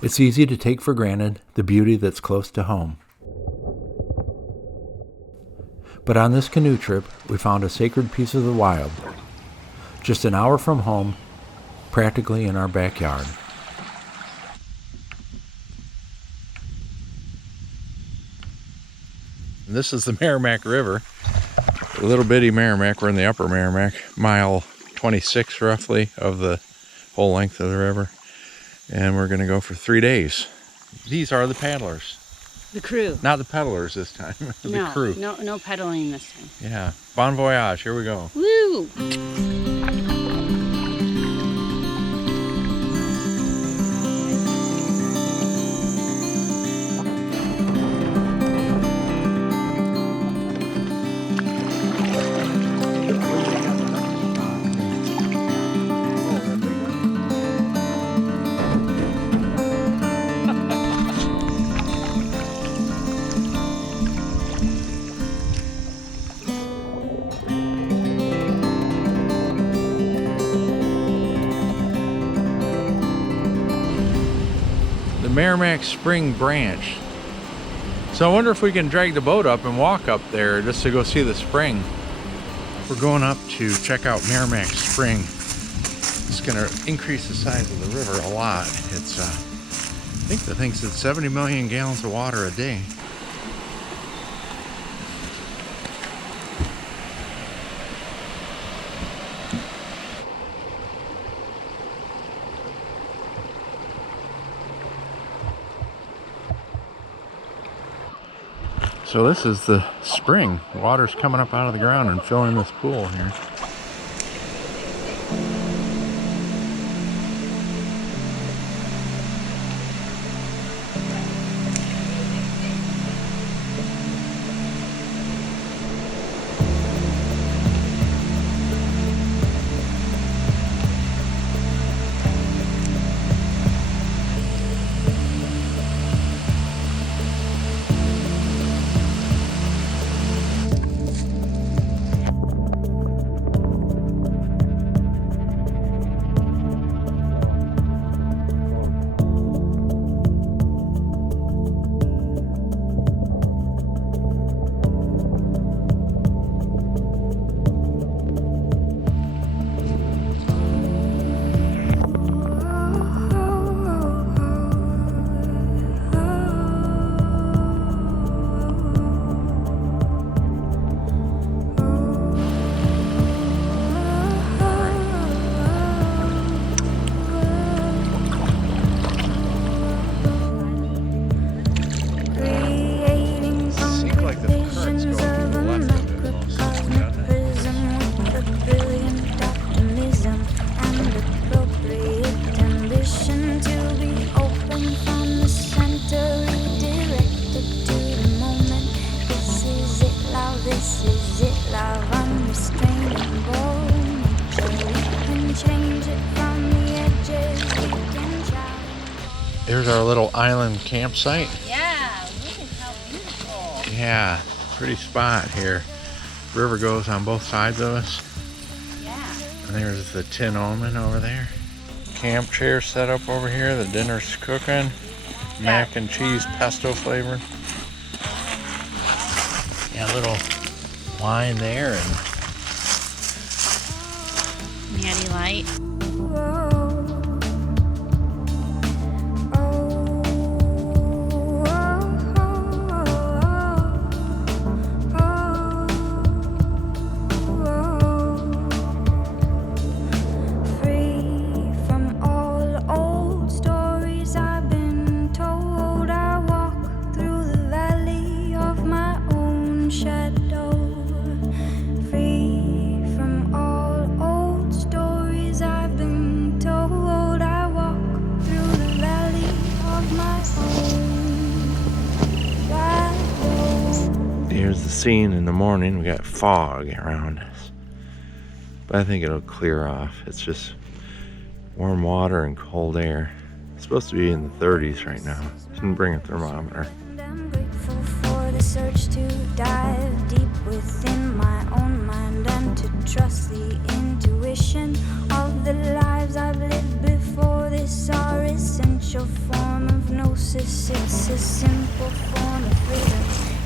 It's easy to take for granted the beauty that's close to home. But on this canoe trip, we found a sacred piece of the wild, just an hour from home, practically in our backyard. This is the Meramec River, a little bitty Merrimack. We're in the upper Merrimack, mile 26 roughly of the whole length of the river. And we're gonna go for 3 days. These are the paddlers. The crew. Not the peddlers this time, the crew. No pedaling this time. Yeah, bon voyage, here we go. Woo! Merrimack Spring Branch. So I wonder if we can drag the boat up and walk up there just to go see the spring. We're going up to check out Merrimack Spring. It's going to increase the size of the river a lot. It's, I think the thing's at 70 million gallons of water a day. So this is the spring. Water's coming up out of the ground and filling this pool here. There's our little island campsite. Yeah, look at how beautiful. Yeah, pretty spot here. River goes on both sides of us. Yeah. And there's the tin omen over there. Camp chair set up over here. The dinner's cooking. Mac and cheese pesto flavor. Yeah, a little wine there and Natty Light. here's the scene in the morning. We got fog around us, but I think it'll clear off. It's just warm water and cold air. It's supposed to be in the 30s right now. Didn't bring a thermometer. I'm grateful for the search to dive deep within my own mind and to trust the intuition of the lives I've lived before. This our essential form of osmosis. It's a simple form of freedom.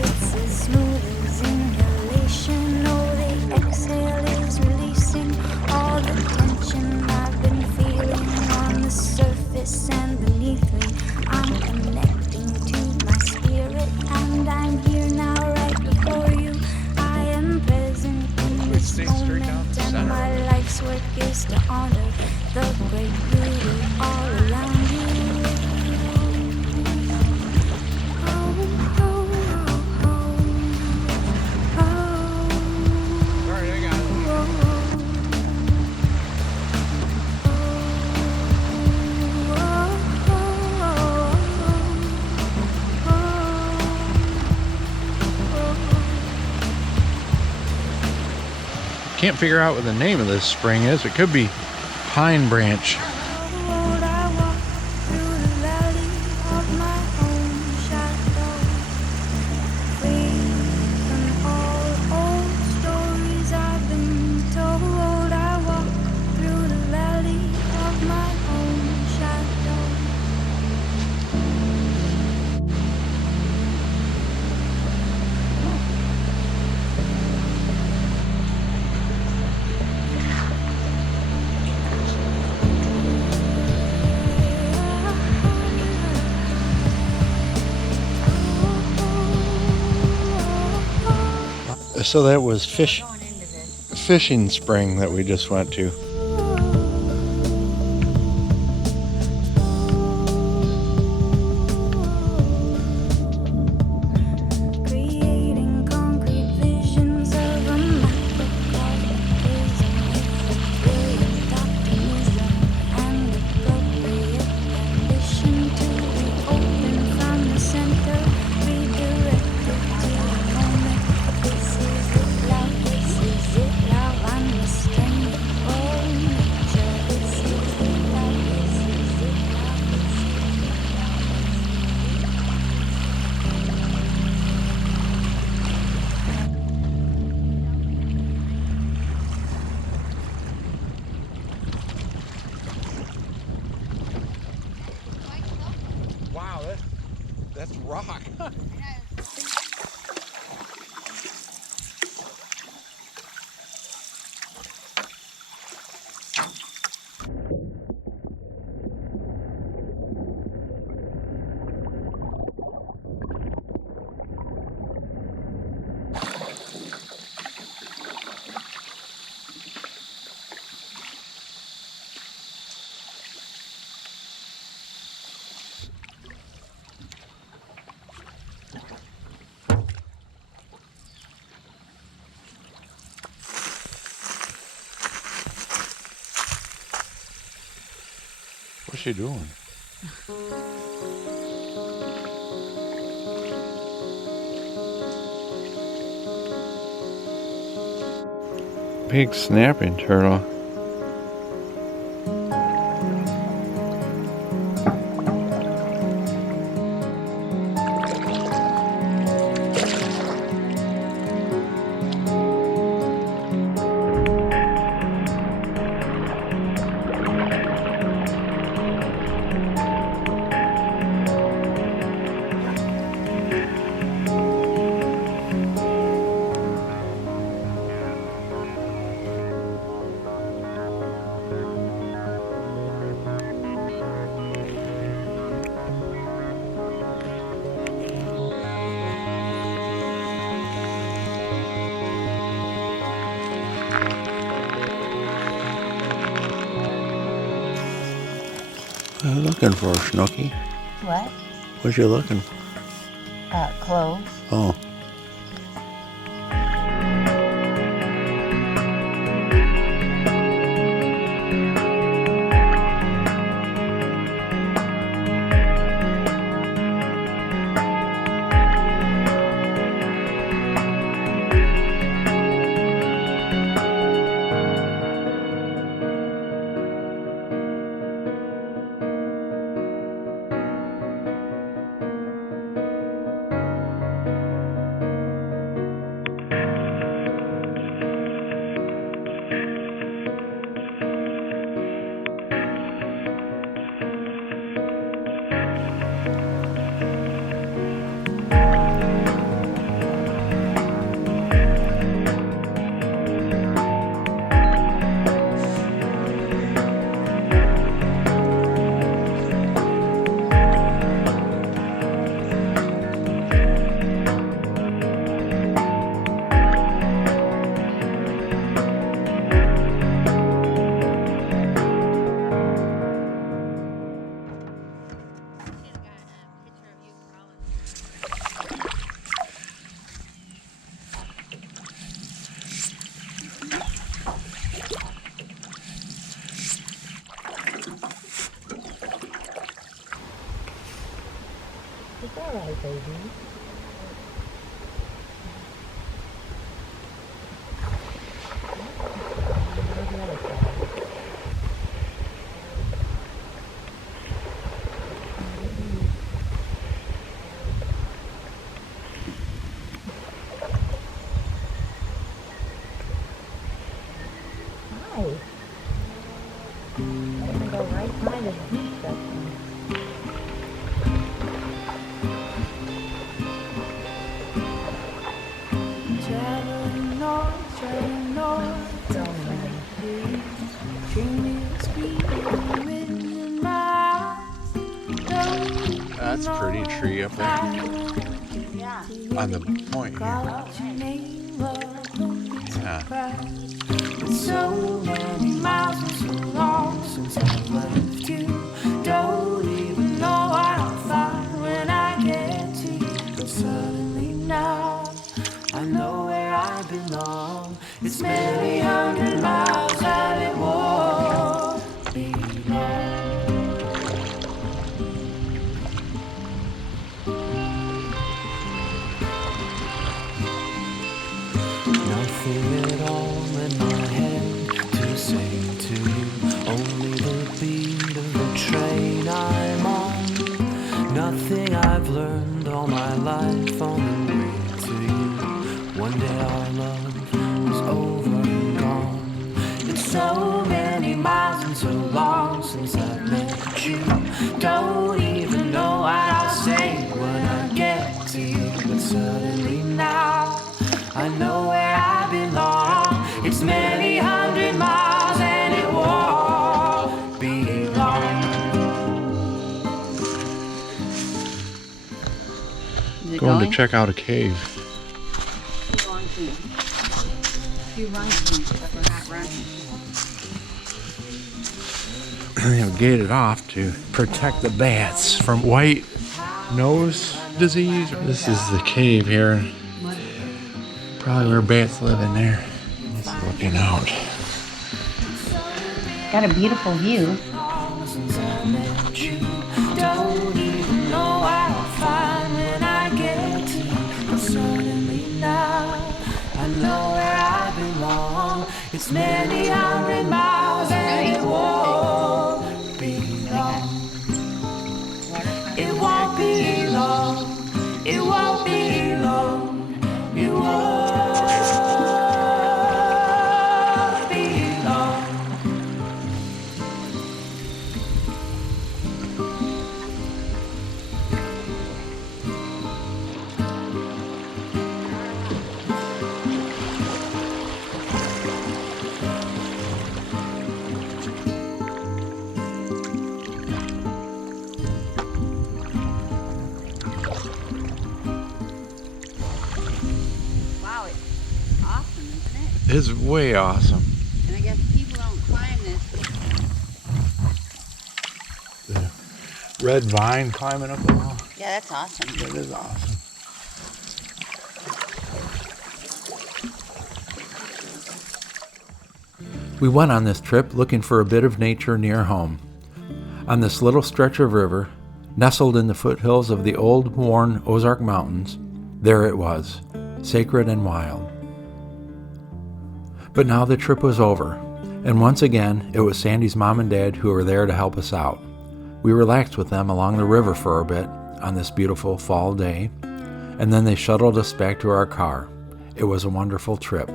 It's as smooth as inhalation. Oh, the exhale is releasing all the tension I've been feeling on the surface and beneath me. I'm connecting to my spirit, and I'm here now, right before you. I am present in this moment, and my life's work is to honor the great beauty all around you. Alright, I got it. Can't figure out what the name of this spring is. It could be Pine Branch. So that was fishing spring that we just went to. Creating concrete visions of a microcosm with brilliant optimism and appropriate ambition to reopen from the center, redirected to the moment. This is it, love. This is it, love. Understanding all nature. This is it, love. This is it, love. Wow, that's rock. What's she doing? Big snapping turtle. What are you looking for, Snooky? What? What you looking for? Clothes. Oh. right, baby. Hi. I'm gonna go right behind this beach section. Traveling north, traveling north. Dreaming speed within my eyes. That's a pretty tree up there Yeah. on the point here. Yeah. So many miles and so long since I left you. Don't even know what I'll find when I get to you. But suddenly now I know where I belong. It's many hundred miles and it won't be long. Nothing at all in my head to say to you. Only the beat of the train I'm on. Nothing I've learned all my life on the way to you. One day our love is over and gone. It's so many miles and so long since I've met you. Don't even know what I'll say when I get to you. But suddenly now I know where I belong. It's many hundred miles and it won't be long. Is it Going to check out a cave. Too long to. Few runs, but we're not running. They've gated off to protect the bats from white nose disease. This is the cave here. Probably where bats live in there. Just looking out. Got a beautiful view. Since I met you, don't even know what I'll find when I get to you. But suddenly now I know where I belong. It's many hundred miles and it won't be long. It won't be long. It won't be long. It won't. Wow, it's awesome, isn't it? It's way awesome. And I guess people don't climb this. The red vine climbing up the wall. Yeah, that's awesome. That is awesome. We went on this trip looking for a bit of nature near home. On this little stretch of river, nestled in the foothills of the old, worn Ozark Mountains, there it was, sacred and wild. But now the trip was over, and once again, it was Sandy's mom and dad who were there to help us out. We relaxed with them along the river for a bit on this beautiful fall day, and then they shuttled us back to our car. It was a wonderful trip.